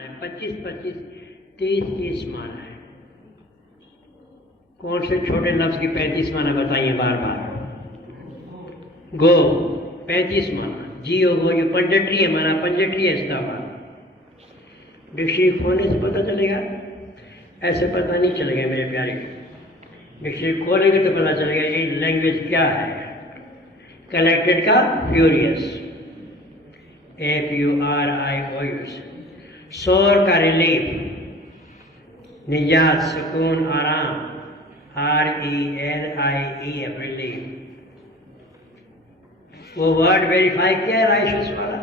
माना है, 25-25, 30-30 माना है। कौन से छोटे लफ्ज की 35 माना बताइए बार बार? गो 35 माना, जियो गो जो पंजटरी है माना, पंजटरी है इसका माना। डिक्शनरी खोलने से पता चलेगा, ऐसे पता नहीं चलेगा मेरे प्यारे। डिक्शनरी खोलेंगे तो पता चलेगा ये लैंग्वेज क्या है। कलेक्टेड का फ्यूरियस, FURIOUS। शोर का रिलीफ, निजात, सुकून, आराम, RELIEF, रिलीफ। वो वर्ड वेरीफाई किया है राइशस वाला?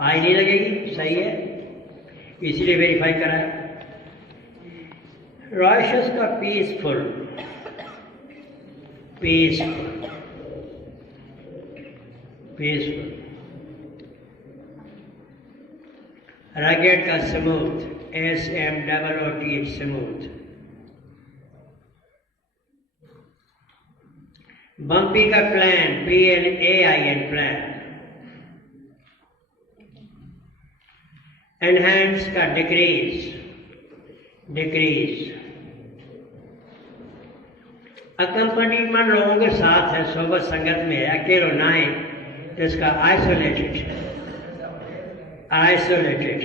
आई नहीं लगेगी, सही है, इसीलिए वेरीफाई करा है। राइशस का पीसफुल, पीसफुल, पीसफुल। रगेड का स्मूथ, SMOOTH, स्मूथ। बम्पी का प्लान, PLAIN, प्लान। एनहांस का डिक्रीज, डिक्रीज। अकम्पनीमेंट लोगों के साथ है, सोबत संगत में है, अकेलो ना है तो इसका आइसोलेटेड, आइसोलेटेड।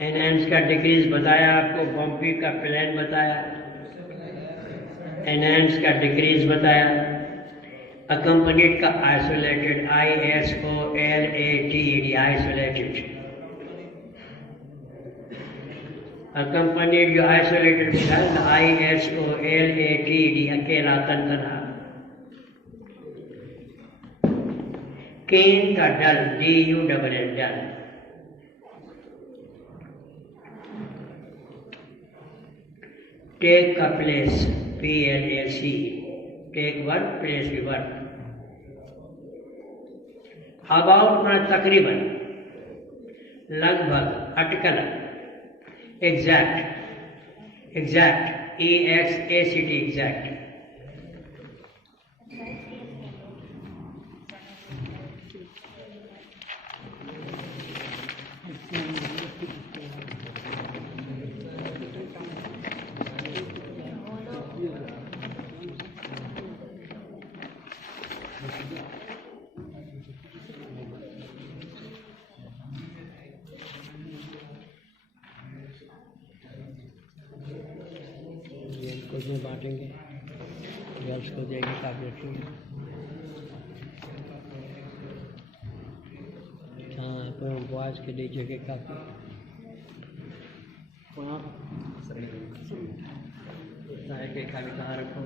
एनहांस का डिक्रीज बताया आपको, बम्पी का प्लान बताया, एनहांस का डिक्रीज बताया, अकम्पनीड का आइसोलेटेड, ISOLATED, आइसोलेटेड। अकम्पनीड जो आइसोलेटेड बताया, ISOLATED, अकेला, तनहा। केन का डल, DULL, डल। टेक का place, PLAC, take work, place भी वर्क। अबाउट माना तकरीबन, लगभग, अटकल, एग्जैक्ट, एग्जैक्ट, EXACT, एग्जैक्ट। में बांटेंगे, गर्ल्स को देंगे, काफी रखेंगे। हाँ, तो बॉयज के लिए जगह काफी। के खाली कहाँ रखो?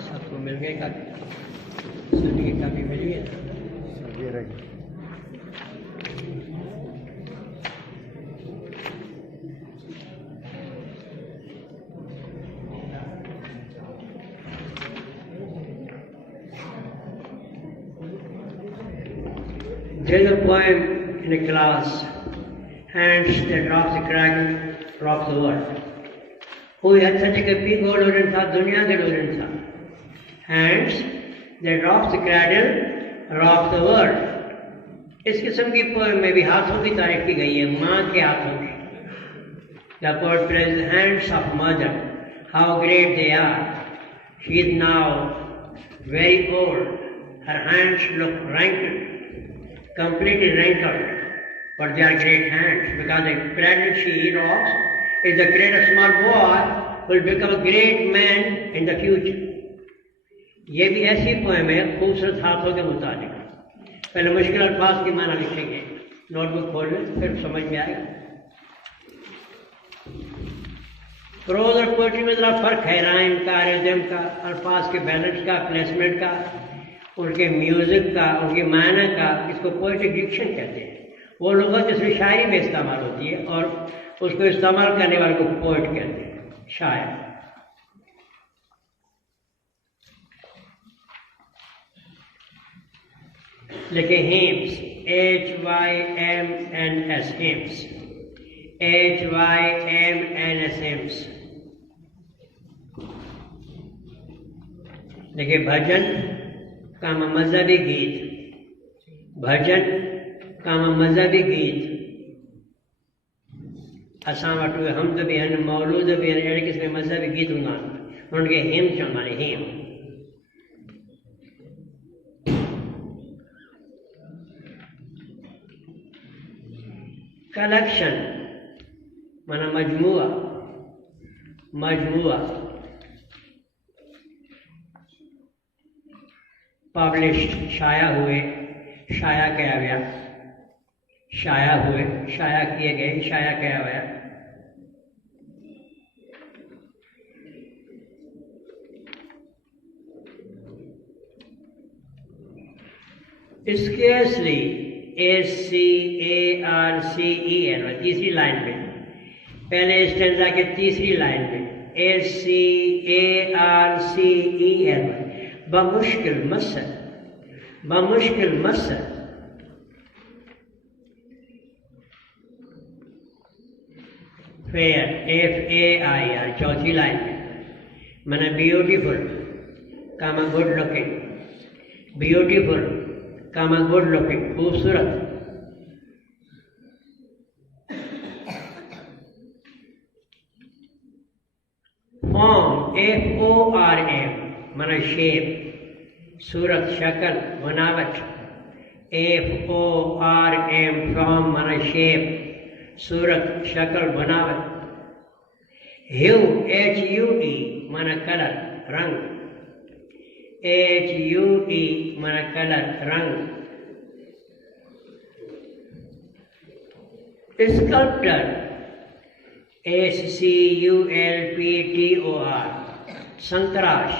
सबको मिल गए काफी, सर्दी काफी मिली है। There is a poem in a class, hands that drops the crack, rocks the world. कोई हद से के पी गोल्डन था, दुनिया के गोल्डन था। Hands that rocks the cradle, rocks the world. इस किस्म की पोएम में भी हाथों की तारीफ की गई है, माँ के हाथों की. The poet praised the hands of mother, how great they are. She is now very old. Her hands look wrinkled, completely wrinkled, but they are great hands because the cradle she rocks is the cradle a small boy will become a great man in the future. ये भी ऐसी पोएम है खूबसूरत हाथों के मुताबिक. पहले मुश्किल अल्फाज की माना लिखेंगे, नोटबुक खोल लें फिर समझ में आएगा. प्रोज और पोएट्री में ज़रा फ़र्क है, राइम का, रिदम का, अल्फाज के बैलेंस का, प्लेसमेंट का, उनके म्यूज़िक का, उनके मायने का. इसको पोएटिक डिक्शन कहते हैं. वो लुग़त जिसमें शायरी में इस्तेमाल होती है और उसको इस्तेमाल करने वाले को पोएट कहते हैं, शायर. लिखे हेम्स, HYMNS, हेम्स, HYMNS, हेम्स. देखिए भजन कामा मजहबी गीत, भजन कामा मजहबी गीत. असां वटि हमद भी आहिनि, मौलूद भी आहिनि, अहिड़े क़िस्म मज़हबी गीत हूंदा आहिनि, हुननि खे हेम चवंदा आहिनि. हेम कलेक्शन माना मजमुआ, मजमुआ. पब्लिश्ड शाया हुए, शाया किया गया, शाया हुए, शाया किए गए, शाया किया गया. स्केर्सली, SCARCEL, तीसरी लाइन में, पहले स्टेंजा के तीसरी लाइन में SCARCEL, बमुश्किल मसर, बमुश्किल मसर. फेयर, FAIR, चौथी लाइन में, माना ब्यूटीफुल कामा गुड लुकिंग, ब्यूटीफुल कामा गुड लुकिंग, खूबसूरत. फॉर्म, FORM, माना शेप, सूरत, शक्ल, बनावट. FORM, फॉर्म माना शेप, सूरत, शक्ल, बनावट. ह्यू, HUE, माना कलर, रंग. HUE, माना कलर, रंग. स्कल्प्टर, SCULPTOR, संतराश,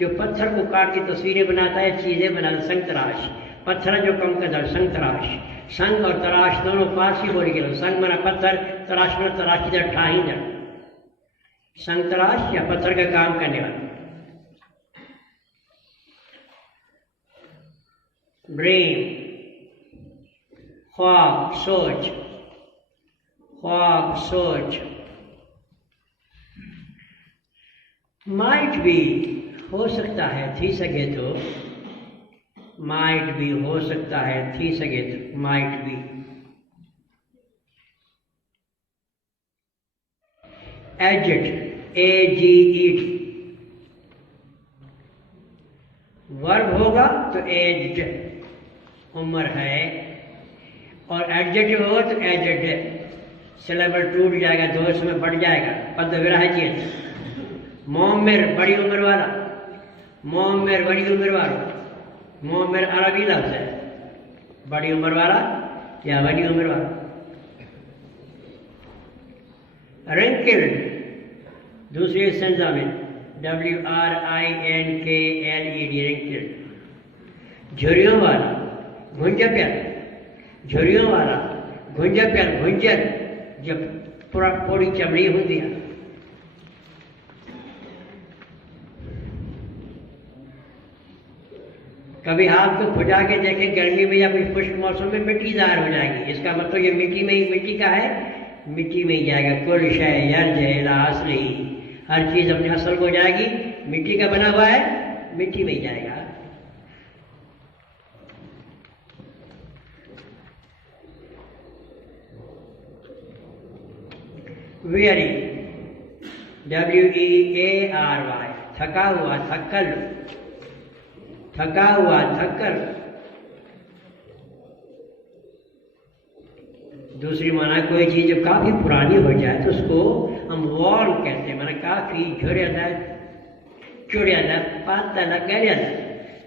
जो पत्थर को काट के तस्वीरें बनाता है, चीज़ें बनाता है. संतराश, पत्थर जो कम कर संतराश. संग और तराश दोनों फारसी बोली गए. संग माना पत्थर, तराश माना तराश की तरह ठाही जा. संतराश या पत्थर का काम करने वाला. ड्रीम, ख्वाब, सोच, ख्वाब, सोच. माइट भी, हो सकता है, थी सके तो. माइट भी, हो सकता है, थी सके तो. माइट भी. एजेड, AGED, वर्ब होगा तो एज्ड, उम्र है, और एडजेक्टिव होगा तो एजेड, सिलेबल टूट जाएगा, दो इसमें बढ़ जाएगा. पद विराह चीज. मोमिर, बड़ी उम्र वाला, मोमिर, बड़ी उम्र वाला. मोमिर अरबी लफ्ज है, बड़ी उम्र वाला या बड़ी उम्र वाला. रिंकल्ड, दूसरी संज्ञा में WRINKLED, रिंकल्ड. झुर्रियों वाला, घुंजा प्यार, झुर्रियों वाला, घुंजा प्यार, घुंजर जब पूरा पूरी चमड़ी होती है. कभी हाथ को खुजा के देखें गर्मी में या कोई खुश्क मौसम में मिट्टी ज़ाहिर हो जाएगी. इसका मतलब ये मिट्टी में ही, मिट्टी का है, मिट्टी में ही जाएगा. कुल शय यर्ज इला असली, हर चीज़ अपने असल को जाएगी. मिट्टी का बना हुआ है, मिट्टी में ही जाएगा. weary, W-E-A-R-Y, थका हुआ, थक्कल, थका हुआ, थक्कल। दूसरी माना कोई चीज़ जब काफ़ी पुरानी हो जाए तो उसको हम वॉर्म कहते हैं, माना काफ़ी झुर जाता है, चुड़ जाता है, पाता लग गया जाता है।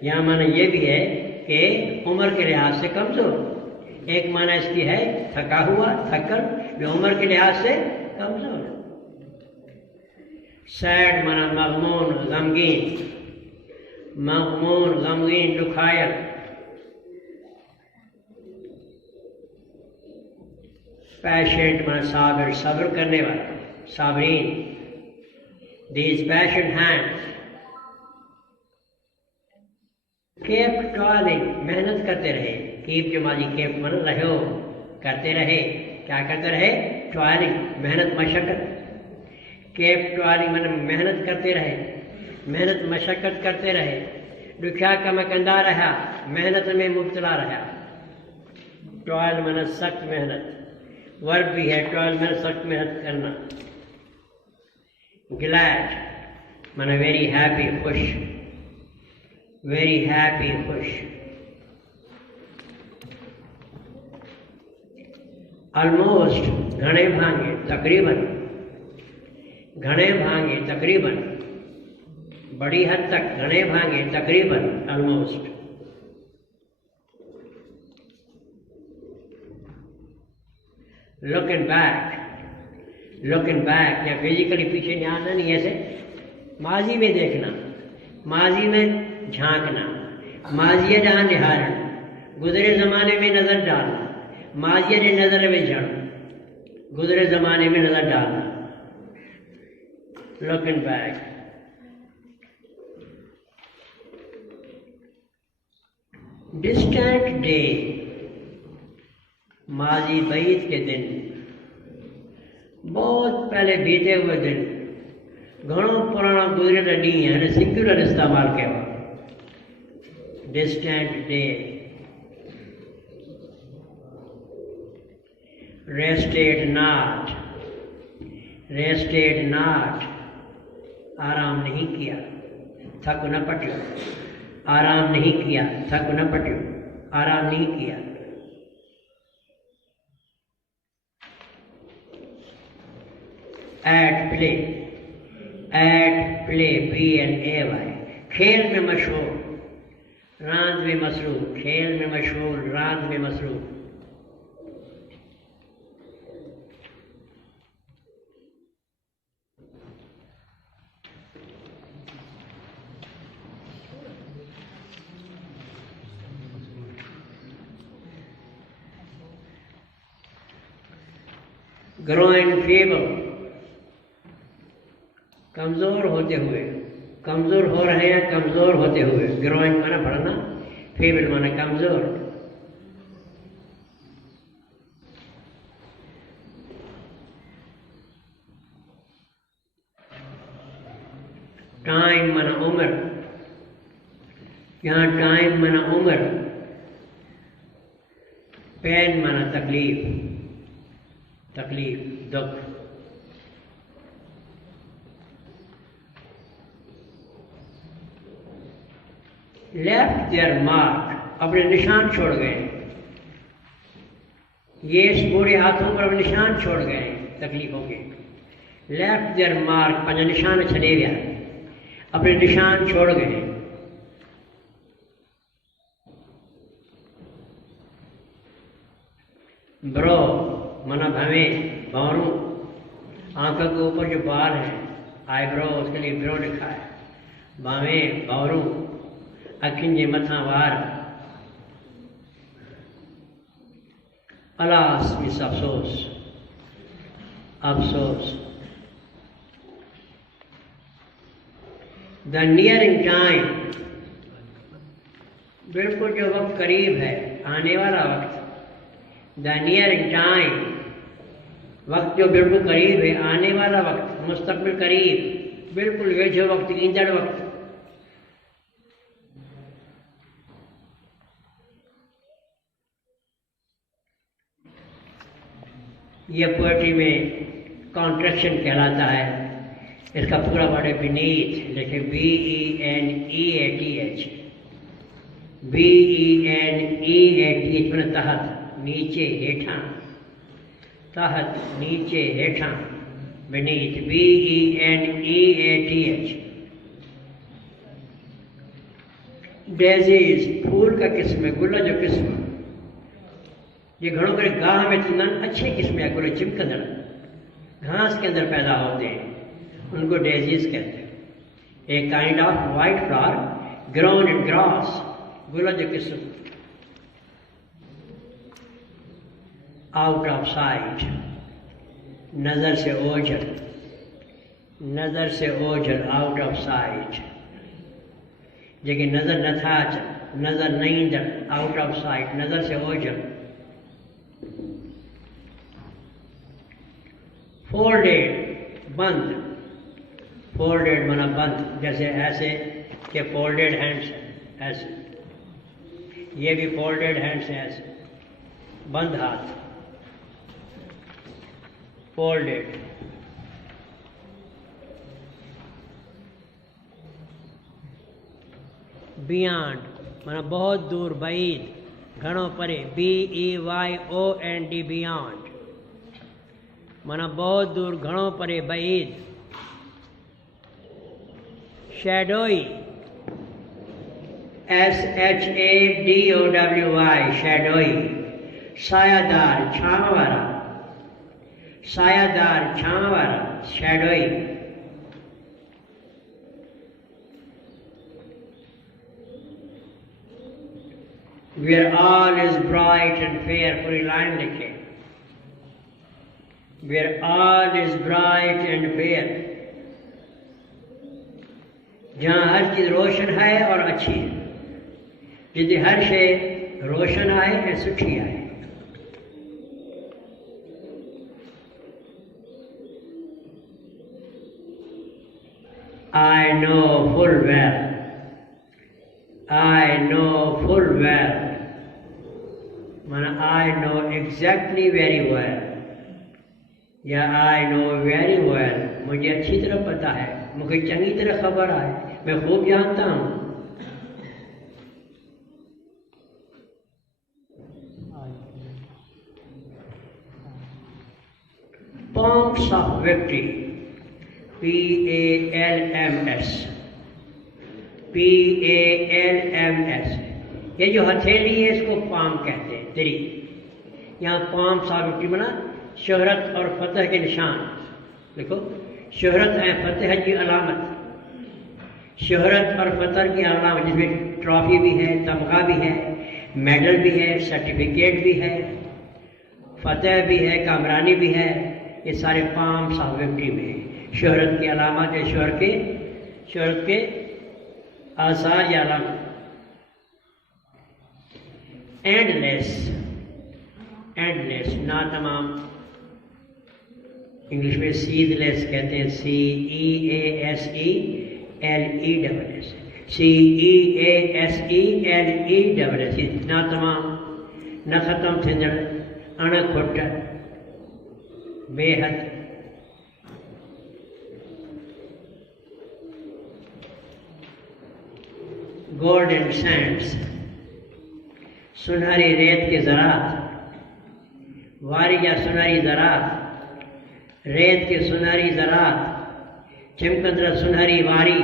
यहाँ माना ये भी है कि उम्र के लिहाज से कमज़ोर। एक माना इसकी है थका हुआ, थक्कल, जो उम्र के लिहाज से कमज़ोर। सैड माना मगमून, गमगीन, मगमून, गमगीन, दुखायल। पैशेंट माना साबिर, सब्र करने वाला, साबरीन। These patient hands. Keep toiling, मेहनत करते रहे। कीप जो माजी केप माना रहो, करते रहे। क्या करते रहे? टॉयलिंग, मेहनत मशक्कत। केप टॉयलिंग माना मेहनत करते रहे, मेहनत मशक्कत करते रहे। दुखिया कम कंदा रहा, मेहनत में मुब्तला रहा। टॉयल माना सख्त मेहनत, वर्ब भी है टॉयल में सख्त मेहनत करना। ग्लैड माना वेरी हैप्पी, खुश, वेरी हैप्पी, खुश। ऑलमोस्ट घणे भांगे, तकरीबन, घणे भांगे, तकरीबन, बड़ी हद तक, घणे भांगे, तकरीबन, almost. Looking back, looking back या फिजिकली पीछे ध्यान नहीं, ऐसे माजी में देखना, माजी में झांकना, माजी जहां निहारण, गुजरे जमाने में नजर डालना, माजी ने नजर में झड़, गुजरे जमाने में नजर डालना। Looking back. डिस्टेंट डे, माजी बईत के दिन, बहुत पहले बीते हुए दिन, घणो पुराना गुजरियल ॾींहुं यानी सिंगुलर इस्तेमाल कयो आहे। Distant day. Rested not, rested not, आराम नहीं किया, थक न पटियो, आराम नहीं किया, थक न पटियो, आराम नहीं किया। At play, at play, P-L-A-Y, खेल में मशहूर, रांद में मसरूफ, खेल में मशहूर, रांद में मसरूफ। ग्रोइंग फीबल, कमज़ोर होते हुए, कमज़ोर हो रहे हैं, कमज़ोर होते हुए। ग्रोइंग माना बढ़ना, फीबल माना कमज़ोर। टाइम माना उम्र, यहाँ टाइम माना उम्र। पेन माना तकलीफ, तकलीफ, दुख। लेफ्ट देयर मार्क, अपने निशान छोड़ गए। ये इस बूढ़े हाथों पर निशान छोड़ गए तकलीफों के। लेफ्ट देयर मार्क, पंहिंजा निशान छॾे विया, अपने निशान छोड़ गए। ब्रो माना भवें, भौरू। आंखों के ऊपर जो बाल है, आईब्रो, उसके लिए ब्रो लिखा है। भावें, भौरू, अखियुनि जे मथां वार। अलास मीन्स अफ़सोस, अफ़सोस। द नियरिंग टाइम, बिल्कुल जो वक्त करीब है, आने वाला वक्त। द नियरिंग टाइम, वक्त जो बिल्कुल करीब है, आने वाला वक्त, मुस्तकबिल करीब, बिल्कुल वेझो वक्त, ईंदड़ वक्त। ये पोएट्री में कॉन्ट्रैक्शन कहलाता है। इसका पूरा वर्ड है बीनीथ, देखिए BENEATH, BENEATH मैंने तहत, नीचे हेठा, तहत नीचे हेठा, बीनीथ, BENEATH। डेजीज फूल का किस्म है, गुला जो किस्म, ये घड़ों के गाह में इतना अच्छी किस्म है, गुले चिमकंदड़ घास के अंदर पैदा होते हैं, उनको डेजीज कहते हैं। A kind of white flower grown in grass, गुला जो किस्म। आउट ऑफ साइट, नजर से ओझल, नजर से ओझल, आउट ऑफ साइट, जेके नजर न था अच, नजर नहीं ईंदड़, आउट ऑफ साइट, नजर से ओझल। फोल्डेड, बंद, फोल्डेड माना बंद, जैसे ऐसे के फोल्डेड हैंड्स, ऐसे, ये भी फोल्डेड हैंड्स हैं, ऐसे बंद हाथ, फोल्डेड। बियॉन्ड माना बहुत दूर, बाईद, घणो परे, BEYOND, बियॉन्ड माना बहुत दूर, घणो परे, बाईद। शैडोई, SHADOWY, शैडोई, सायादार, छांव वाला, सायादार, छांव वाला, shadowy. Where all is bright and fair, पूरी लाइन लिखे, where all is bright and fair, जहाँ हर चीज रोशन है और अच्छी है, जितनी हर शे रोशन आए ऐं सुठी आए। I know full well, I know full well माना I know exactly very well, या I know very well, मुझे अच्छी तरह पता है, मुझे चंगी तरह खबर है, मैं खूब जानता हूँ। Palms of victory, PALMS, PALMS, ये जो हथेली है इसको पाम कहते हैं, तेरी। यहाँ पाम्स ऑफ विक्ट्री बना शोहरत और फतह के निशान, देखो शोहरत है फतह की अलामत, शोहरत और फतह की अलामत, जिसमें ट्रॉफी भी है, तमगा भी है, मेडल भी है, सर्टिफिकेट भी है, फतह भी है, कामरानी भी है, ये सारे पाम्स ऑफ विक्ट्री में शोहरत की अलामत है, शोहरत के आसार या अलामत। एंडलेस, एंडलेस ना तमाम, इंग्लिश में सीडलेस कहते हैं, CEASELESS, CEASELESS, ना तमाम, न ख़त्म थींदड़, अणखुट, बेहद। गोल्डन सैंड्स, सुनहरी रेत के ज़रात, वारी या सुनहरी ज़रात, रेत के सुनहरी ज़रात, चिमकंदड़ सुनहरी वारी,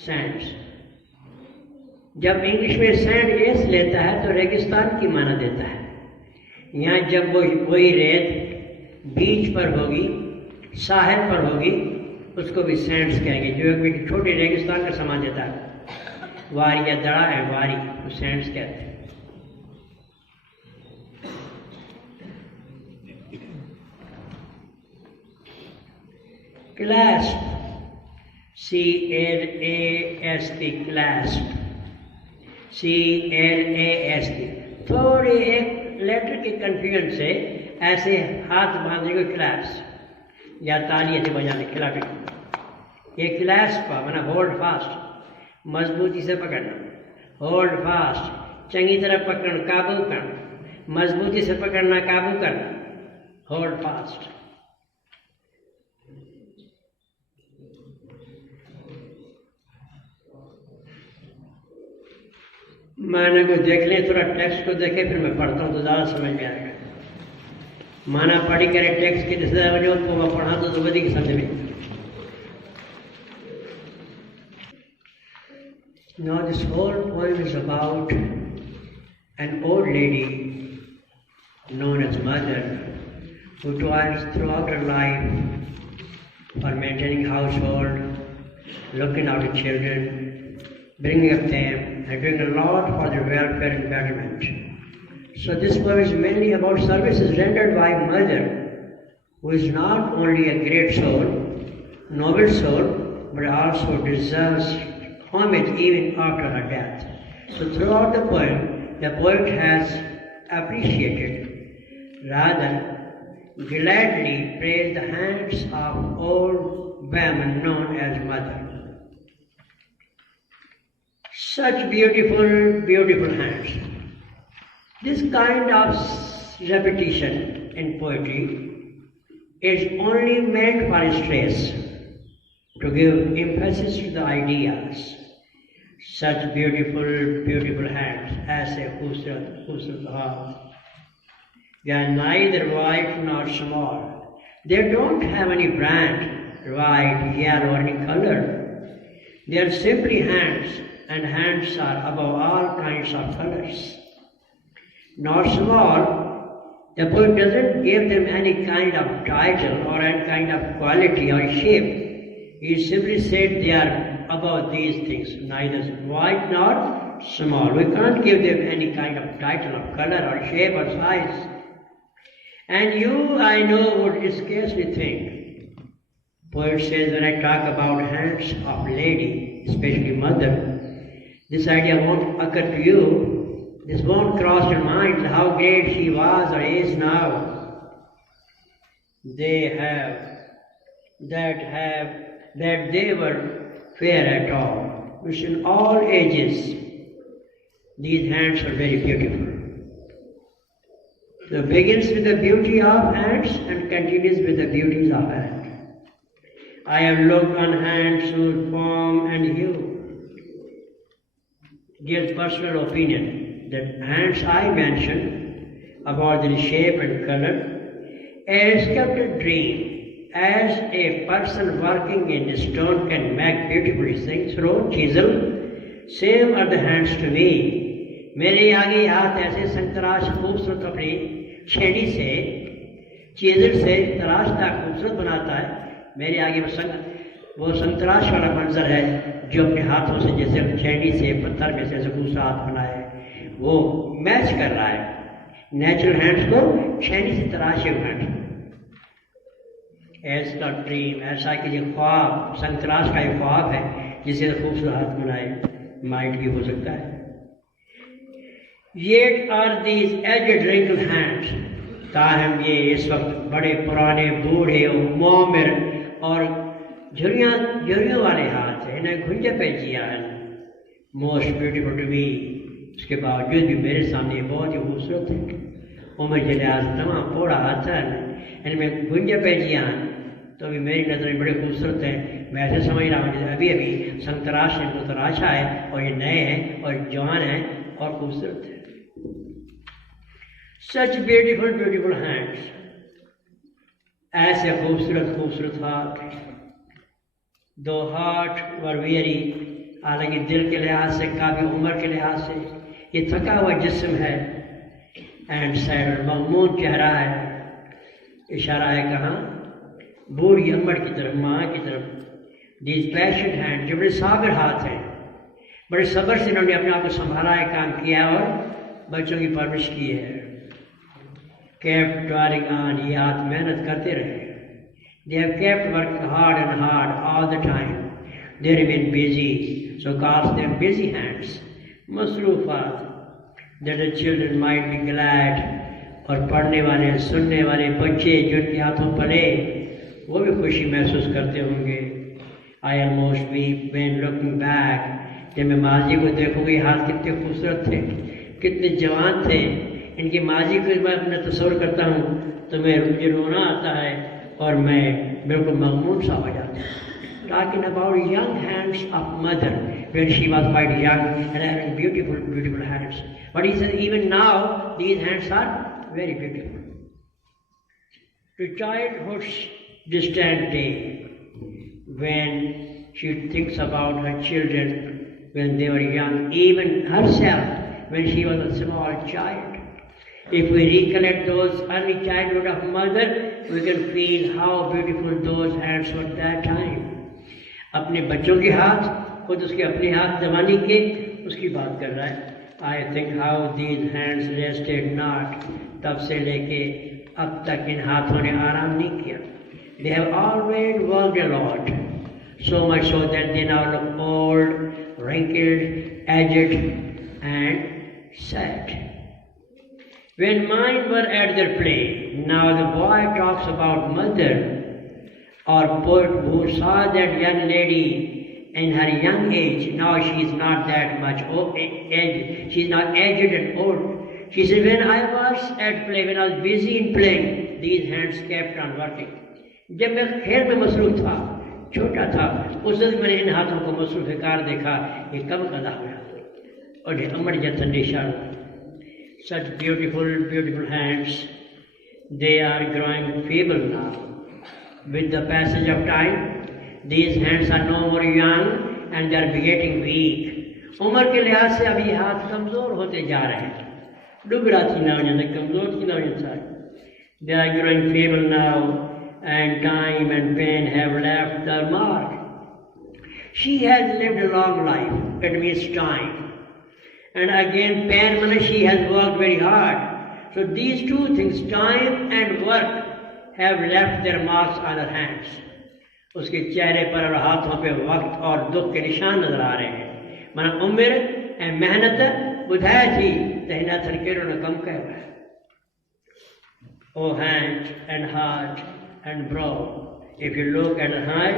सैंड्स। जब इंग्लिश में सैंड एस लेता है तो रेगिस्तान की माना देता है। यहाँ जब कोई रेत बीच पर होगी, साहिल पर होगी, उसको भी सैंड्स कहेंगे, जो एक छोटे रेगिस्तान का समान देता है। वारी या दड़ा है, वारी तो सैंड्स कहते हैं। Clasp, CLASP, clasp, CLASP। थोड़ी एक लेटर के कंफ्यूजन से ऐसे हाथ बांधने को क्लैस्प या ताली ऐसे बजाने, खिलाते। ये क्लैस्प माना होल्ड फास्ट, मजबूती से पकड़ना, होल्ड फास्ट, चंगी तरह पकड़ना, काबू करना, मजबूती से पकड़ना, काबू करना, होल्ड फास्ट। माना को देख लें, थोड़ा टेक्स्ट को देखे फिर मैं पढ़ता हूँ तो ज़्यादा समझ में आएगा। माना पढ़ी करे टेक्स्ट के जैसे वजो तो मैं पढ़ा तो वधी समझ में। Now this whole poem is about an old lady known as mother who toils throughout her life for maintaining household, looking after children, bringing up them, and doing a lot for their welfare and betterment. So this poem is mainly about services rendered by mother, who is not only a great soul, noble soul, but also deserves homage even after her death. So throughout the poem, the poet has appreciated, rather gladly praised the hands of old women known as mother. Such beautiful, beautiful hands. This kind of repetition in poetry is only meant for stress, to give emphasis to the ideas. Such beautiful, beautiful hands, ऐसे खूबसूरत खूबसूरत हाथ. They are neither white nor small. They don't have any brand, white, yellow, or any color. They are simply hands, and hands are above all kinds of colors. Not small, the poet doesn't give them any kind of title or any kind of quality or shape. He simply said they are above these things, neither white nor small. We can't give them any kind of title of color or shape or size. And you, I know, would scarcely think. Poet says, when I talk about hands of lady, especially mother, this idea won't occur to you. This won't cross your mind how great she was or is now. That they were fair at all, which in all ages these hands are very beautiful. So it begins with the beauty of hands and continues with the beauties of hand. I have looked on hands whose form and hue gives personal opinion. The hands I mentioned about their shape and color, as kept a dream, as a person working in stone can make beautiful things through chisel, same are the hands to me. मेरे आगे हाथ ऐसे संतराश खूबसूरत अपनी छेड़ी से चीजल से तराशता खूबसूरत बनाता है. मेरे आगे वो संतराश वाला मंजर है जो अपने हाथों से जैसे छेड़ी से पत्थर में से दूसरा हाथ बनाए वो मैच कर रहा है नेचुरल हैंड्स को छेड़ी से तराशे हुए हैंड्स. ऐसा ड्रीम, ऐसा कि ये ख्वाब संतराश का एक ख्वाब है जिसे खूबसूरत हाथ बनाए, माइंड भी हो सकता है. Yet are these aged wrinkled hands, ताहम ये इस वक्त बड़े पुराने बूढ़े मोमिर और झुर्रियों वाले हाथ हैं, इन्हें घुंजे पे जिया है. मोस्ट ब्यूटीफुल टू मी, उसके बावजूद भी मेरे सामने बहुत ही खूबसूरत है. उम्र के लिहाज तमाम पोड़ा हाथ है, इनमें घुंजे पे जिया हैं तो भी मेरी नज़र में बड़े खूबसूरत हैं. मैं ऐसे समझ रहा हूँ जैसे अभी अभी संतराश इनको तराशा है और ये नए हैं और जवान हैं और खूबसूरत हैं. Such beautiful, beautiful hands. ऐसे खूबसूरत खूबसूरत हाथ. दो हार्ट वर वेरी, हालांकि दिल के लिहाज से काफ़ी उम्र के लिहाज से ये थका हुआ जिस्म है. एंड सैड ममून चेहरा है. इशारा है कहाँ? बूढ़ी अम्बर की तरफ, माँ की तरफ. These patient hands, जो बड़े साबिर हाथ हैं, बड़े सब्र से इन्होंने अपने आप को संभाला है, काम किया और बच्चों की परवरिश की है. Kept toiling on, ये हाथ मेहनत करते रहे. They have kept working hard and hard all the time. They remain busy, so calls them busy hands. मसरूफात, that the children might be glad. और पढ़ने वाले सुनने वाले बच्चे जो उनके हाथों पले वो भी खुशी महसूस करते होंगे. I almost weep when looking back. जब मैं माजी को देखूँगी हाथ कितने खूबसूरत थे, कितने जवान थे. इनकी माजी को मैं अपना तस्वर करता हूँ तो मुझे रोना आता है और मैं बिल्कुल मगमून सा हो जाता हूँ. Talking about young hands of mother, when she was quite young and having beautiful, beautiful hands. But he said even now these hands are very beautiful. To childhood's distant day, when she thinks about her children when they were young, even herself when she was a small child. If we recollect those early childhood of mother, we can feel how beautiful those hands were that time. अपने बच्चों के हाथ, खुद उसके अपने हाथ जवानी के, उसकी बात कर रहा है. I think how these hands rested not. तब से लेके अब तक इन हाथों ने आराम नहीं किया. They have always worked a lot, so much so that they now look old, wrinkled, aged, and sad. When mine were at their play, now the boy talks about mother, or poet who saw that young lady in her young age. Now she is not that much aged. She is not aged and old. She said, when I was at play, when I was busy in playing, these hands kept on working. जब मैं खेल में मसरूफ था, छोटा था, उस दिन मैंने इन हाथों को मसरूफ कार देखा, ये कब कदा हुआ और ये अमर जतन निशान. Such beautiful, beautiful hands, they are growing feeble now. With the passage of time, these hands are no more young and they are getting weak. उम्र के लिहाज से अब ये हाथ कमजोर होते जा रहे हैं. डुबरा थी ना उन्हें, कमजोर थी ना उन्हें. They are growing feeble now, and time and pain have left their mark. She has lived a long life. It means time. And again, pain means she has worked very hard. So these two things, time and work, have left their marks on her hands. उसके चेहरे पर और हाथों पे वक्त और दुख के निशान नजर आ रहे हैं. माना उम्र और मेहनत बुधाई थी, तहना थरकेरों ने कम कहवा. Oh, hand and heart and brow. If you look at her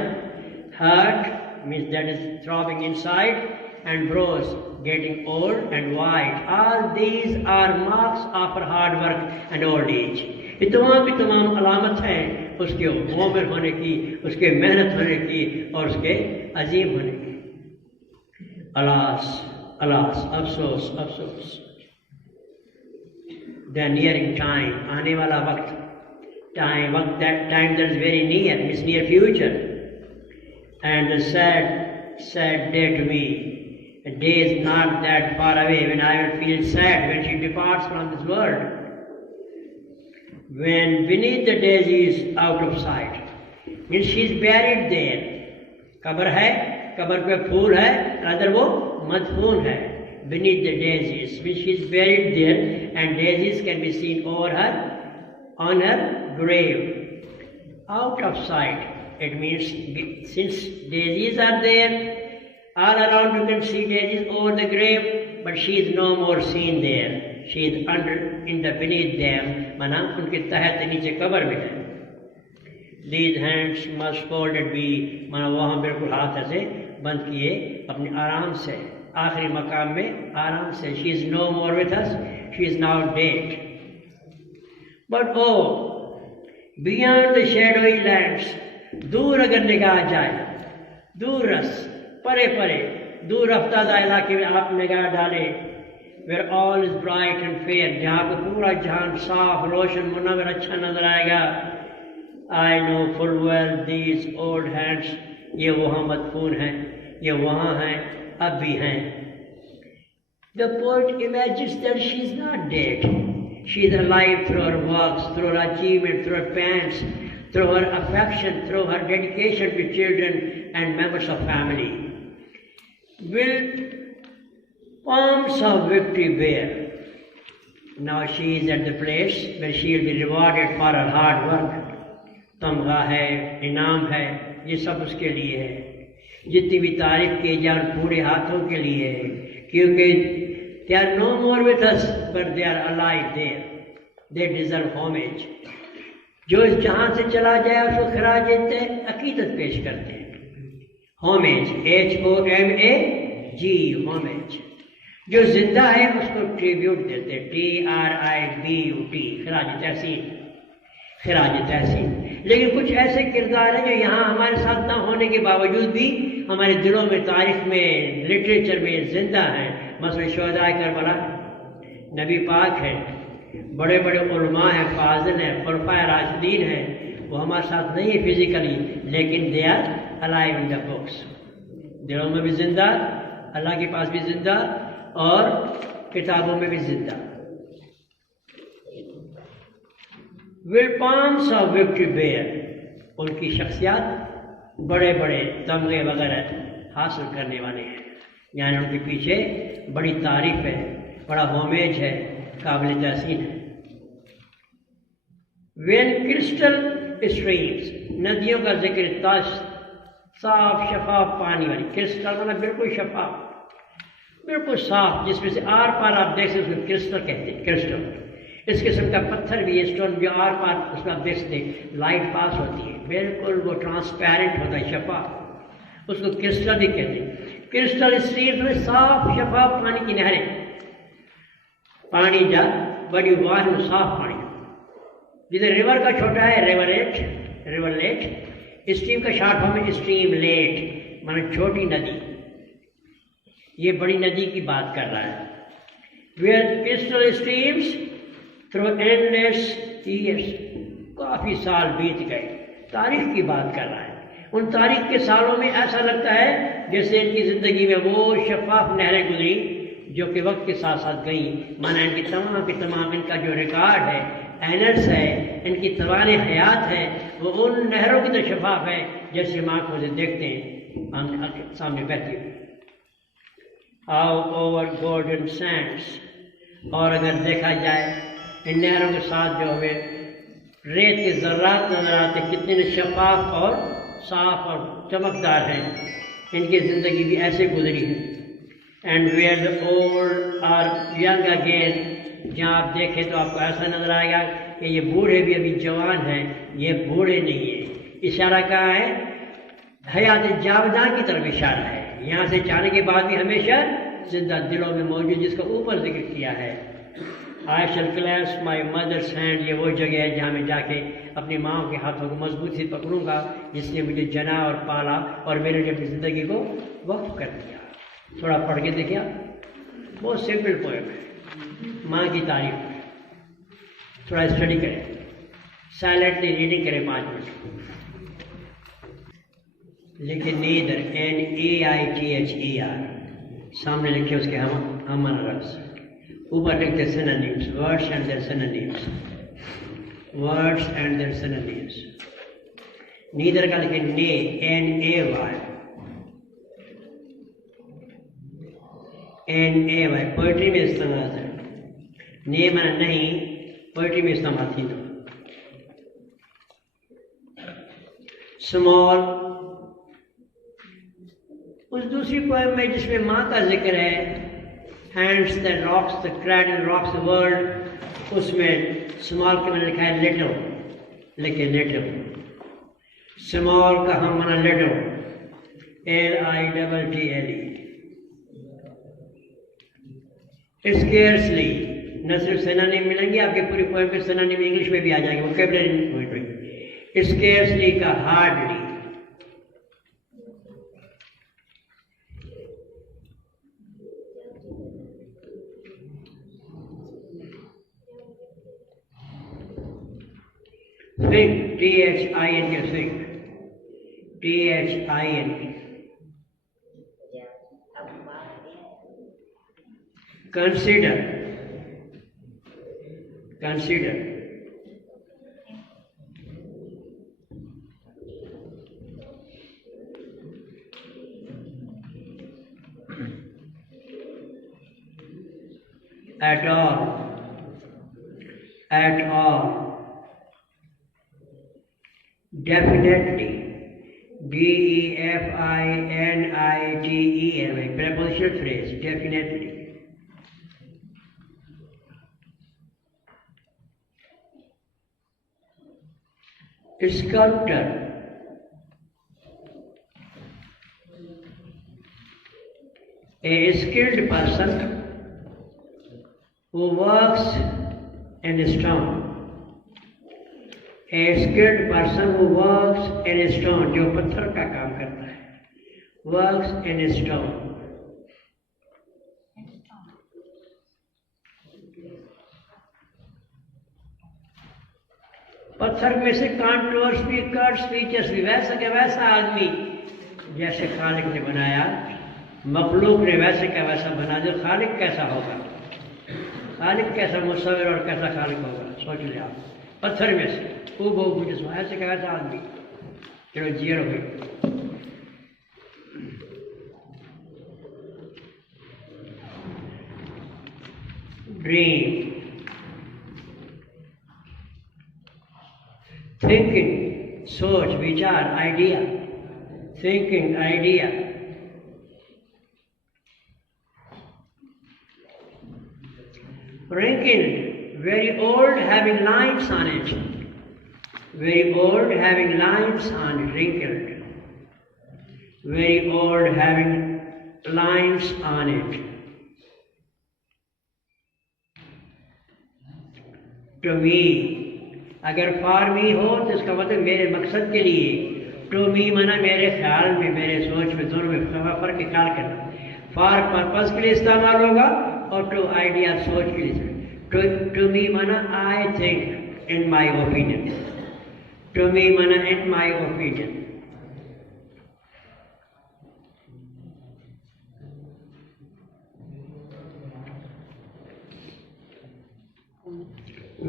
heart means that is throbbing inside, and brows getting old and white. All these are marks of her hard work and old age. ये तमाम की तमाम अलामत हैं उसके उम्र होने की, उसके मेहनत होने की और उसके अजीम होने की. Alas, alas, अफसोस, अफसोस. The nearing time, आने वाला वक्त, time, वक्त that time that is very near, is near future. And the sad day to me. A day is not that far away when I will feel sad when she departs from this world. When beneath the daisies out of sight, means she is buried there. कब्र है, कब्र पे फूल है, अंदर वो मदफून है. Beneath the daisies, means she is buried there, and daisies can be seen over her, on her grave. Out of sight, it means since daisies are there, all around you can see daisies over the grave, but she is no more seen there. She is under, in the beneath them, माना उनके तहत नीचे कब्र में है. These hands must folded be, माना वहाँ बिल्कुल हाथ ऐसे बंद किए अपने आराम से, आखिरी मकाम में आराम से. She is no more with us. She is now dead. But oh, beyond the shadowy lands, दूर अगर निगाह जाए, दूर रस, परे परे, दूर अफ्तादा इलाके में आप निगाह डाले, where all is bright and fair, जहाँ पे पूरा जहान साफ, रोशन, मुनव्वर, अच्छा नजर आएगा. I know full well these old hands, ये वहाँ मदफून हैं, ये वहाँ हैं, अब भी हैं. The poet imagines that she is not dead. She is alive through her works, through her achievement, through her pains, through her affection, through her dedication to children and members of family. Will palms of victory bear. Now she is at the place where she will be rewarded for her hard work. तमगा है, इनाम है, ये सब उसके लिए है. जितनी भी तारीफ की जाए पूरे हाथों के लिए है, क्योंकि they are no more with us, but they are alive there. They deserve homage. जो इस जहां से चला जाए उसको खराज अकीदत पेश करते हैं. Homage, HOMAG, homage. जो जिंदा है उसको ट्रिब्यूट देते हैं, TRIBUT, खराज तहसीन. खराज तहसीन। लेकिन कुछ ऐसे किरदार हैं जो यहाँ हमारे साथ ना होने के बावजूद भी हमारे दिलों में, तारीख में, लिटरेचर में जिंदा हैं। मसलन शहदाए करबला, नबी पाक है, बड़े बड़े उलमा हैं, फाजिल हैं, खुलफाए राशिदीन हैं। वो हमारे साथ नहीं है फिजिकली, लेकिन they are alive in the books. दिलों में भी जिंदा, अल्लाह के पास भी जिंदा और किताबों में भी जिंदा। Will palms of victory bear, उनकी शख्सियत बड़े बड़े तमगे वगैरह हासिल करने वाले हैं, यानी उनके पीछे बड़ी तारीफ है, बड़ा होमेज है, काबिल तहसीन है। वेन क्रिस्टल स्ट्रीम्स, नदियों का जिक्र, ताश साफ शफाफ पानी वाली, क्रिस्टल मतलब बिल्कुल शफाफ, बिल्कुल साफ, जिसमें से आर पार आप देख सकते, उसको क्रिस्टल कहते हैं। क्रिस्टल इस किस्म का पत्थर भी है, स्टोन, जो आर पार उसका आप देख सकते, लाइट पास होती है, बिल्कुल वो ट्रांसपेरेंट होता है, शफाफ, उसको क्रिस्टल भी कहते हैं। क्रिस्टल स्ट्रीम में साफ शफाफ पानी की नहरें, पानी जा बड़ी वाह साफ पानी, जिधर रिवर का छोटा है रिवर लेट, स्ट्रीम का शॉर्ट फॉर्म है स्ट्रीम लेट, माना छोटी नदी। ये बड़ी नदी की बात कर रहा है। Where crystal streams through endless years, काफ़ी साल बीत गए, तारीख की बात कर रहा है। उन तारीख के सालों में ऐसा लगता है जैसे इनकी ज़िंदगी में वो शफाफ नहरें गुजरी जो कि वक्त के साथ साथ गई। माना इनकी तमाम की तमाम, इनका जो रिकॉर्ड है, एनर्स है, इनकी तवाने हयात है, वो उन नहरों की तो शफाफ है जैसे हम आँखों से देखते हैं, हम सामने बहती हुई। आओ ओवर गोल्डन सैंड्स, और अगर देखा जाए इन नहरों के साथ जो हमें रेत के ज़र्रात नजर आते, कितने शफाफ और साफ और चमकदार हैं, इनकी ज़िंदगी भी ऐसे गुजरी है। And where the old are young again, जहाँ आप देखें तो आपको ऐसा नजर आएगा कि ये बूढ़े भी अभी जवान हैं, ये बूढ़े नहीं है। इशारा कहाँ है? हयात जावदा की तरफ इशारा है। यहाँ से जाने के बाद भी हमेशा जिंदा दिलों में मौजूद, जिसका ऊपर जिक्र किया है। आई शैल क्लैस्प माई मदर्स हैंड, ये वो जगह है जहाँ मैं जाके अपनी माँ के हाथों को मजबूत से पकड़ूंगा, जिसने मुझे जना और पाला और मेरे लिए अपनी ज़िंदगी को वक्फ कर दिया। थोड़ा पढ़ के देखिए, बहुत सिंपल पोएम है, माँ की तारीफ है। थोड़ा स्टडी करें, साइलेंटली रीडिंग करें 5 मिनट। लेकिन नीदर, NEITHER, सामने लिखे उसके हम रस, ऊपर लिखते synonyms, words and their synonyms, words and their synonyms। Neither का लिखे ने, NAY, पोइट्री में इस्तेमाल है। ने माना नहीं, पोइट्री में इस्तेमाल थी। तो स्मॉल, उस दूसरी पोएम में जिसमें माँ का जिक्र है, hands that rocks the cradle rocks the world, उसमें स्मॉल के मैंने लिखा है लिटिल, लिखे लिटिल। स्मॉल का हम माना लिटिल, LITTLE। स्केर्सली, न सिर्फ सिनोनिम मिलेंगे आपके पूरी पोएम के, सिनोनिम इंग्लिश में भी आ जाएंगे, वोकैबुलरी में पोएट्री। स्केर्सली का hardly, think, THINK, think, THINK। consider, consider। at all, at all। definitely, DEFINITEL, prepositional phrase, definitely। sculptor, a skilled person who works in stone। A skilled person who works in stone, जो पत्थर का काम करता है, works in stone. पत्थर में से कॉन्टूर्स भी, कर्व्स, फीचर्स भी, वैसा के वैसा आदमी जैसे खालिक ने बनाया, मखलूक ने वैसे का वैसा बना दो। खालिक कैसा होगा, खालिक कैसा मुसव्विर और कैसा खालिक होगा, सोच लिया आप। पत्थर में से वो जिसमें ऐसे का वैसा आदमी, चलो जीरो गई। ड्रीम, थिंकिंग, सोच, विचार, idea, thinking, idea. Wrinkled, very old, having lines on it. Very old, having lines on it. Wrinkled, very old, having lines on it. To me, अगर फॉर मी हो तो इसका मतलब मेरे मकसद के लिए। टू मी मना मेरे ख्याल में, मेरे सोच में, दोनों में फर्क ख्याल करना। फॉर पर्पज के लिए इस्तेमाल होगा और टू आइडिया, सोच के लिए। टू मी मना I think in my opinion. To me मना in my opinion.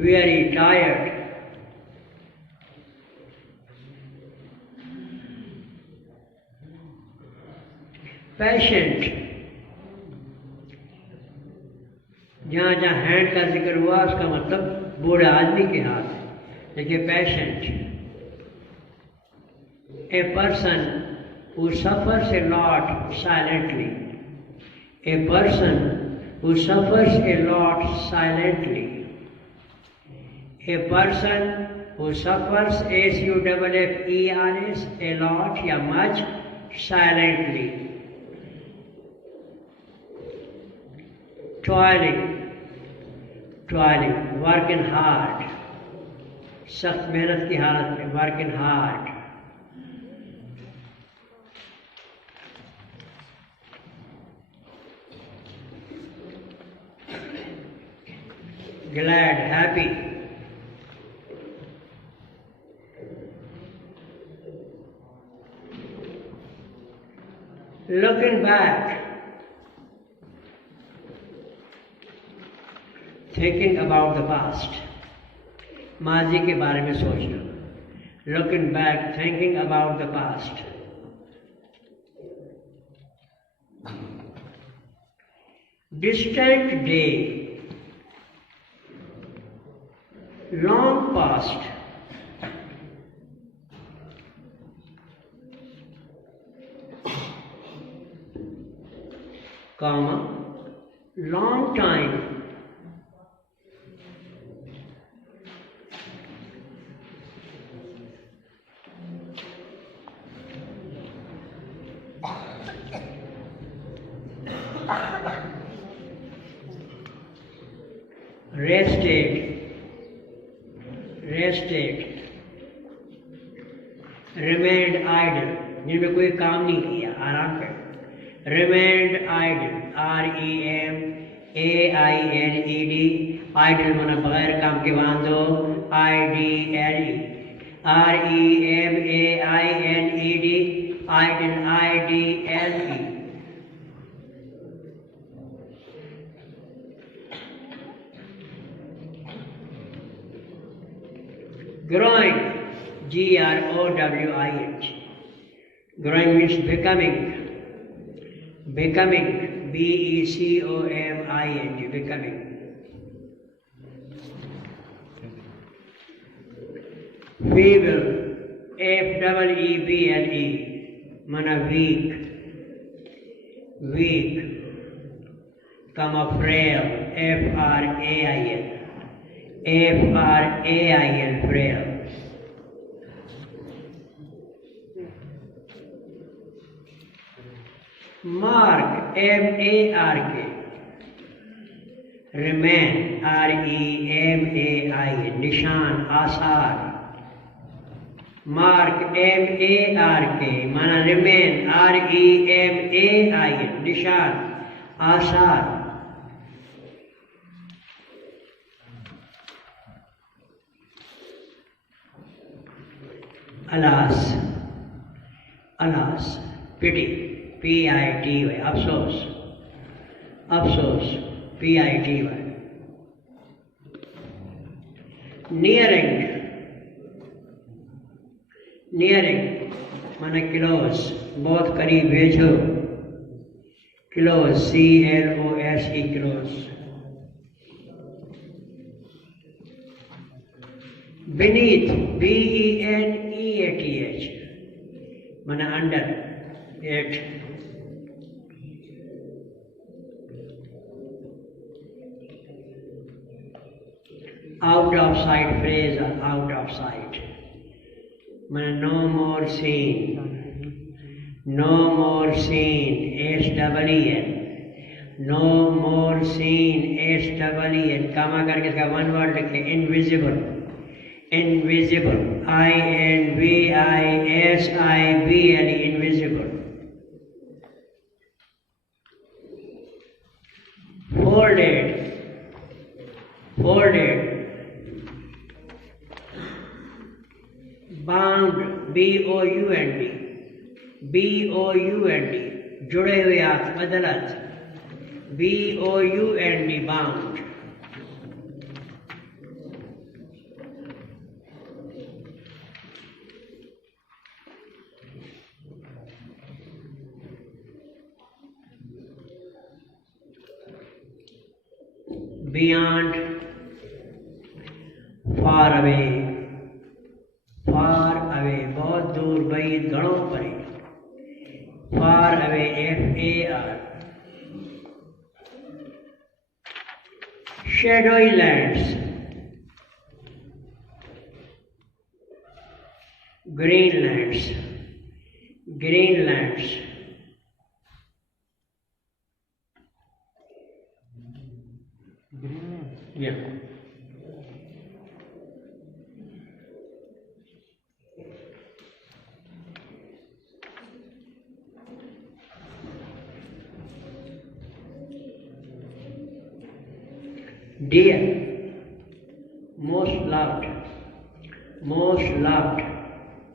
Very tired, patient, जहाँ जहाँ हैंड का जिक्र हुआ उसका मतलब बूढ़े आदमी के हाथ है। देखिए patient, a person who suffers a lot silently, a person who suffers a lot silently, a person who suffers SUFFERS a lot या much silently. Toiling, toiling, working hard, सख्त मेहनत की हालत में, working hard. Glad, happy. Looking back, thinking about the past, माजी के बारे में सोचना। Looking back, thinking about the past. Distant day, long past. Comma, long time. Rested, rested. Remained idle, जिनमें कोई काम नहीं किया, आराम कर। Remained idle, REMAINED, idle माना बगैर काम के बांधो, IDLE, REMAINED, idle, IDLE. Growing, GROWING. Growing means becoming. Becoming, BECOMING, becoming. Feeble, FEEBLE, mana weak. Weak, comma frail, FRAIL. FRAIL, frail. Mark, MARK. Remain, REMAIN, निशान, आसार, Mark, M-A-R-K, माना remain, R-E-M-A-I-N, निशान, आसार. Alas, alas, pity, P-I-T-Y, अफसोस, अफसोस, P-I-T-Y. Nearing, nearing, माना क्लोज, बहुत करीब भेजो. Close, C-L-O-S-E, close. Beneath, B-E-N-E-A-T-H, माना under, at. Out of sight phrase or out of sight. No more seen. No more seen. S-E-E-N. No more seen. S-E-E-N. कामा करके इसका one word लिखे. Invisible. Invisible. I-N-V-I-S-I-B-L-E. Invisible. Folded. Folded. Bound, B-O-U-N-D, B-O-U-N-D, जुड़े हुए आप, अदलत, B-O-U-N-D, bound. Beyond, far away. Far away, बहुत दूर, बैद, घणो परे. Far away, F-A-R. Shadowy lands. Greenlands. Greenlands. Yeah. Dear, most loved,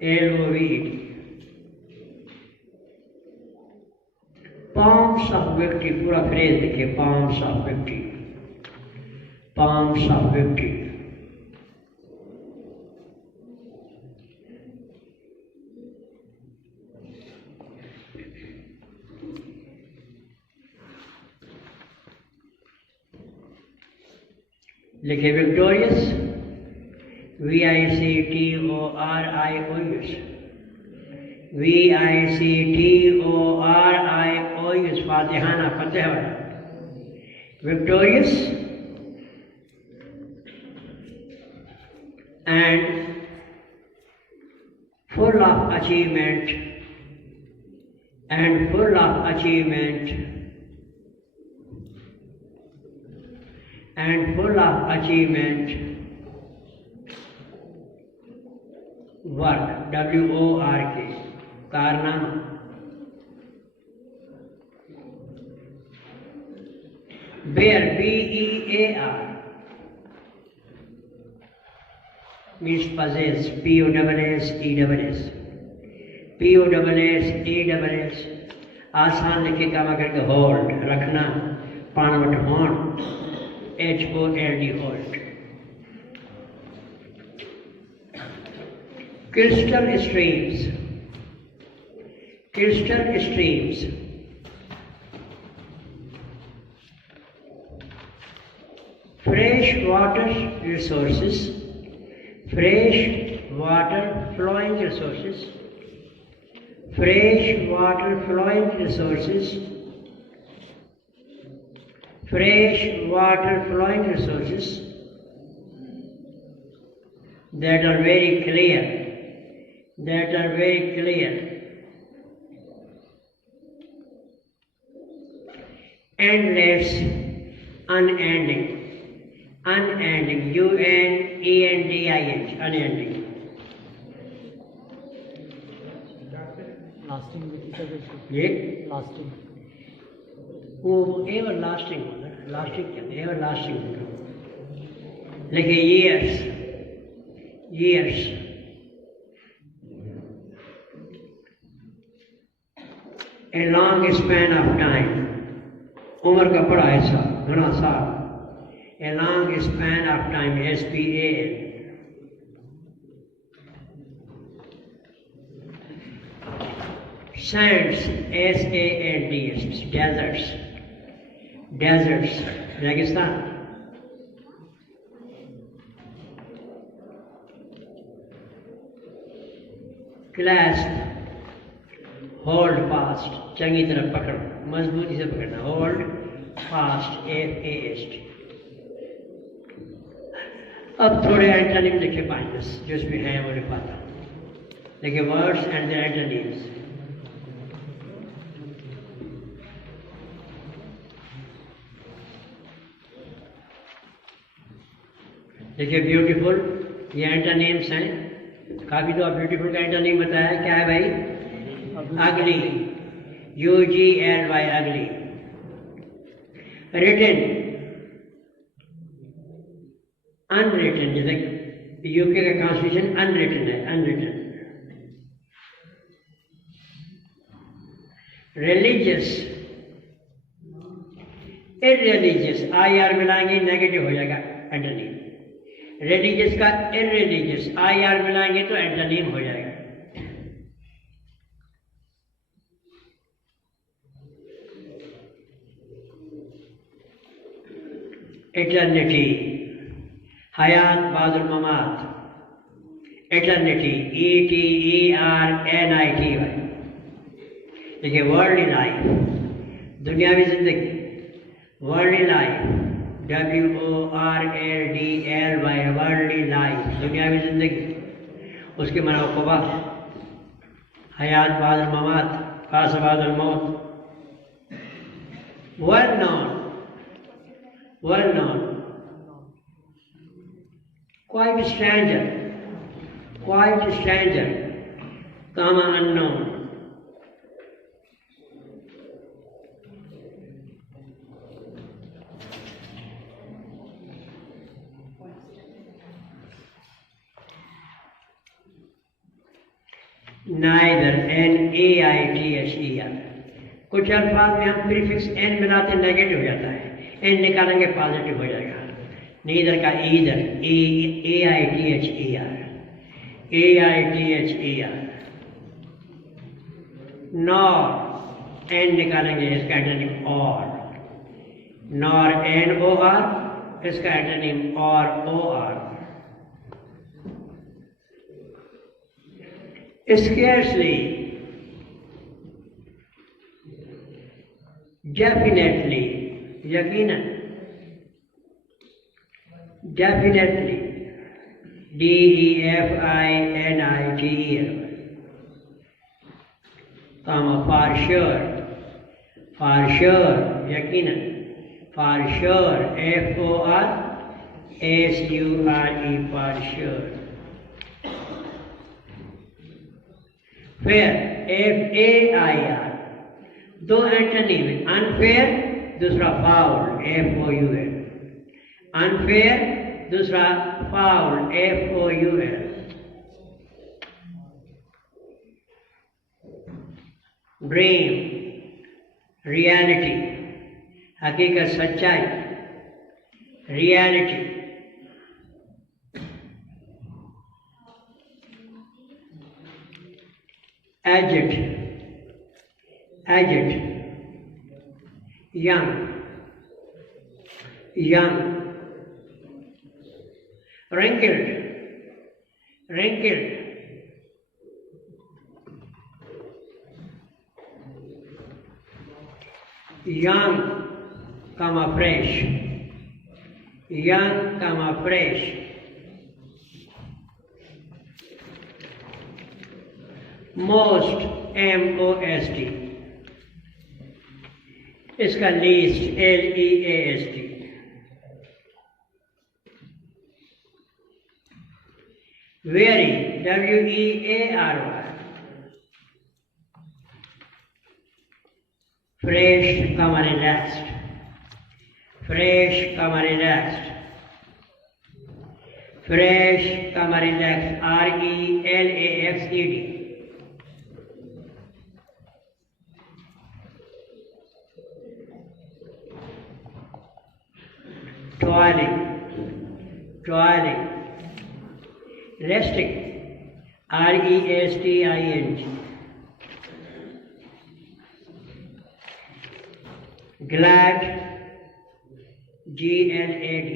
L-O-V-E-D. Palms of victory, पूरा फ्रेज देखिए, palms of victory, palms of victory. लिखे victorious, V-I-C-T-O-R-I-O-U-S, V-I-C-T-O-R-I-O-U-S, फातिहाना, फतेह वाला. Victorious and full of achievement, and full of achievement, and full of achievement work, W-O-R-K, कारनामा. Bear, B-E-A-R, means possess, P-O-S-S-E-S-S, P-O-S-S-E-S-S, आसान लिखे कामा करके होल्ड, रखना, पानवट होन, H-O-L-D, hold. Crystal streams, crystal streams, fresh water resources, fresh water flowing resources, fresh water flowing resources, fresh water flowing resources that are very clear, that are very clear. Endless, unending, unending, U-N-E-N-D-I-N, unending. Lasting भी किसी का ये लास्टिंग वो ever lasting होगा, लास्टिंग क्या ever lasting होगा। लेकिन years, years, a long span of time, उम्र का बड़ा हिस्सा, घना साल, a long span of time, SPAN. Sands, SANDS, deserts, deserts, रेगिस्तान। Clasp, hold fast, चंगी तरह पकड़ो, मजबूती से पकड़ना, hold fast, FAST। अब थोड़े एंटोनिम लिखे पाएंगे जो इसमें हैं वो लिखवाता हूँ, देखिए वर्ड्स एंड देयर एंटोनिम्स। देखिए ब्यूटीफुल, ये एंटोनिम्स हैं, काफी तो ब्यूटीफुल का एंटोनिम बताया, क्या है भाई? अगली, UGLY, अगली। रिटन, अनरिटन, जैसे यूके का कॉन्स्टिट्यूशन अनरिटन है, अनरिटन। रिलीजियस, इररिलीजियस, IR मिलाएंगे नेगेटिव हो जाएगा एंटोनिम। रिलीजियस का इररिलीजियस, IR मिलाएंगे तो एंटोनिम हो जाएगा। इटर्निटी, हयात बादुल ममात, इटर्निटी, ETERNITY। देखिए वर्ल्डली लाइफ, दुनियावी जिंदगी, worldly life, WORLDLY, worldly life, दुनियावी जिंदगी, उसके माना क़ुबा, हयात बाद ममात, कास बाद मौत। Well known, well known, quite stranger, quite stranger, comma unknown. Neither, NAITHER। कुछ अल्फाज में हम प्रीफिक्स n मिलाते नेगेटिव हो जाता है, n निकालेंगे पॉजिटिव हो जाएगा। नीदर का either, AITHER, AITHER। Nor, n निकालेंगे, इसका एंटोनिम और, नॉर NOR, इसका एंटोनिम और OR। Scarcely, definitely, यकीनन, definitely, DEFINITEL, for sure, यकीनन, for sure, FORSURE, for sure। Fair, FAIR, दो एंटोनिम, अनफेयर, दूसरा फाउल, FOUL, अनफेयर, दूसरा फाउल, FOUL। ड्रीम, रियलिटी, हकीकत, सच्चाई, reality. Aged, aged, young, young. wrinkled, wrinkled, young, fresh, young, fresh। most, MOST, इसका least, LEAST। very, WEARY, fresh, comma relaxed, fresh, comma relaxed, fresh, comma relaxed, RELAXED. Toiling, toiling, resting, RESTING. Glad, GLAD.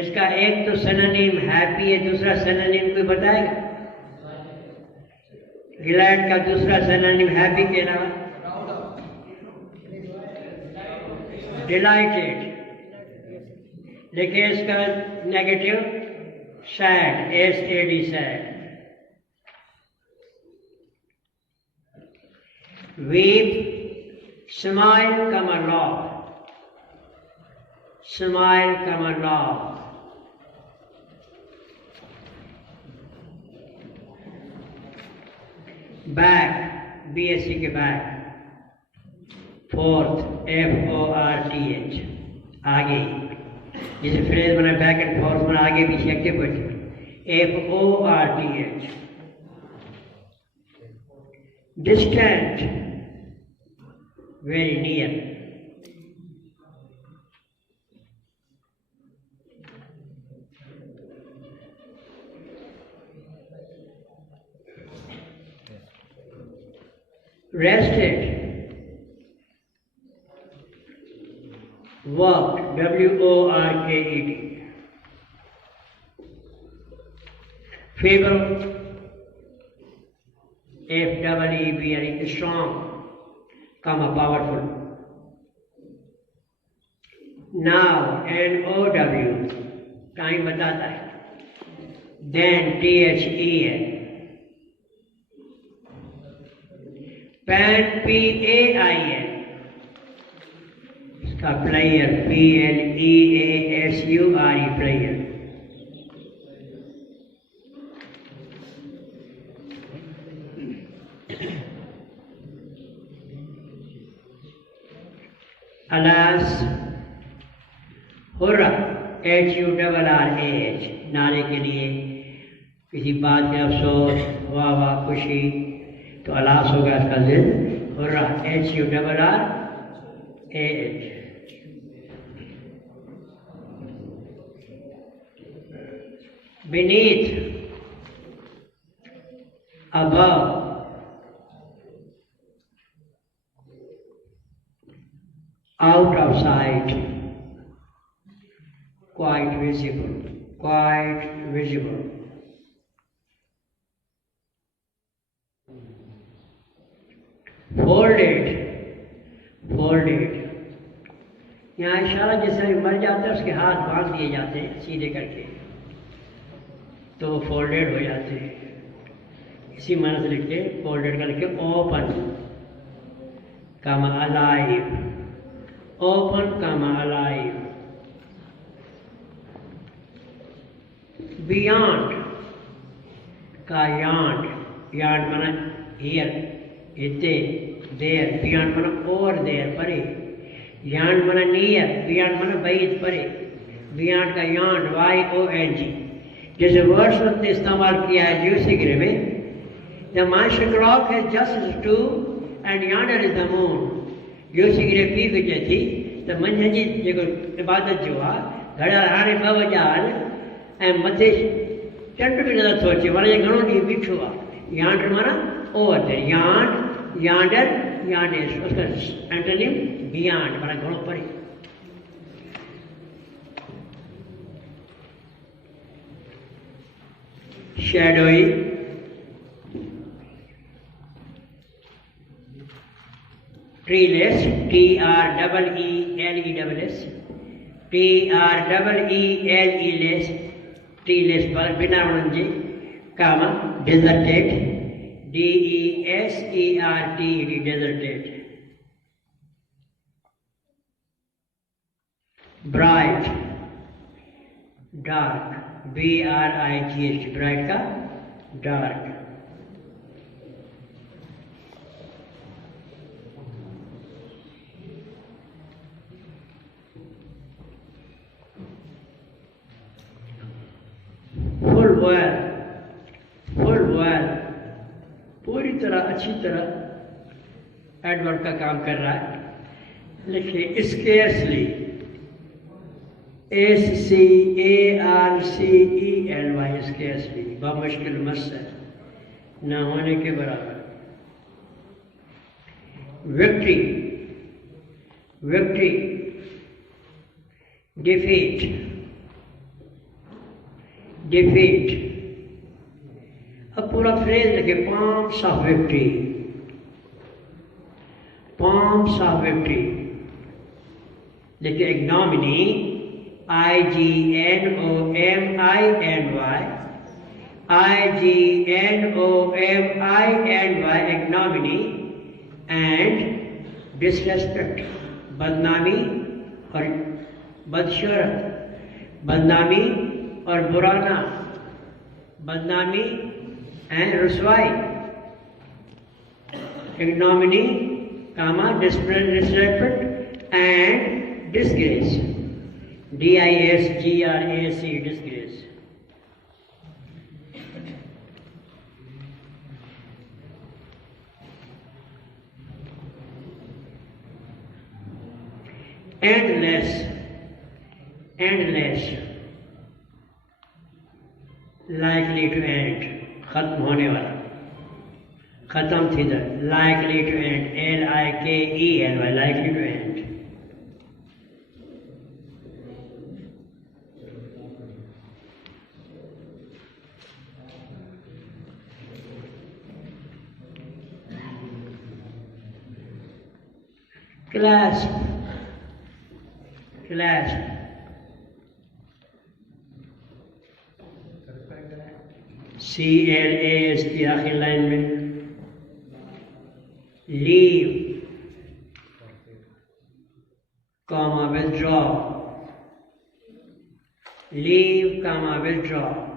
इसका एक तो synonym happy है, दूसरा सिनोनिम कोई बताएगा? ग्लैड का दूसरा सिनोनिम हैप्पी के अलावा? डिलाइटेड. देखिए इसका negative sad, SAD sad. Weep, smile, comma laugh, smile, comma laugh. Back, BSc के back. Fourth, FORTH, आगे. जैसे फ्रेज बना बैक एंड फोर्थ बना, आगे पीछे active question. FORTH. Distant, very near. Rested, worked, WORKED. Feeble, FEEBLE, strong, comma powerful. Now, NOW, time बताता है. Then, THEN. Pan, PAIN. इसका player, PLEASURE, player. Alas, hurrah, HURRAH, नारे के लिए, किसी बात के अफसोस, वाह वाह खुशी, तो अलास होगा इसका जिद. Hurrah, HURRAH. Beneath, above, out of sight, quite visible, quite visible. Folded, folded. यहाँ इशारा जैसे मर जाता है उसके हाथ बांध दिए जाते हैं सीधे करके, तो फोल्डेड हो जाते हैं. इसी माना से लिख के फोल्डेड का लिखे. Open, comma alive, open, comma alive. Beyond का यार्ड, यार्ड माना हियर, इतने, देर, बियॉन्ड माना और देर, परे. यार्ड माना नियर, बियॉन्ड माना बहुत परे. बियॉन्ड का यार्ड, YONG. जैसे वर्ड्स ने इस्तेमाल किया है ल्यूसिग्रे में. द मास्टर क्लॉक है just 2 and yonder is the moon. ल्यूसिग्रे पी विचे थी त मंझंदि जी जेको इबादत जो आहे, घड़ियाल हाणे 2 वॼा आहिनि ऐं मथे चंड बि नथो थो अचे, माना घणो ॾींहुं बीठो आहे. यांड माना ओवर देर, यांड, यांडर, यांडेस. उसका एंटोनिम बियॉन्ड माना घणो परे. Shadowy, treeless, TREELESS, TREELES, treeless बिना वणन जे, कामा deserted, DESERTED, deserted. Bright, dark, BRIGHT, bright का dark. अच्छी तरह एडवर्ब का काम कर रहा है। लिखिए स्केर्सली, SCARCELY, स्केर्सली, बमुश्किल मस है, न होने के बराबर। Victory, victory, defeat, defeat. अब पूरा फ्रेज लिखे, palms of victory, palms of victory। देखिए ignominy, IGNOMINY, IGNOMINY, ignominy and disrespect, बदनामी और बदशोहरत, बदनामी और बुराना, बदनामी एंड रुसवाई। ignominy, disrespect and disgrace, DISGRACE, disgrace। endless, endless, likely to end, खत्म होने वाला, खत्म थी दर, likely to end, LIKELY, likely to end। clasp, clasp, CLAS की आखिरी लाइन में। Leave, comma withdraw, leave, comma withdraw।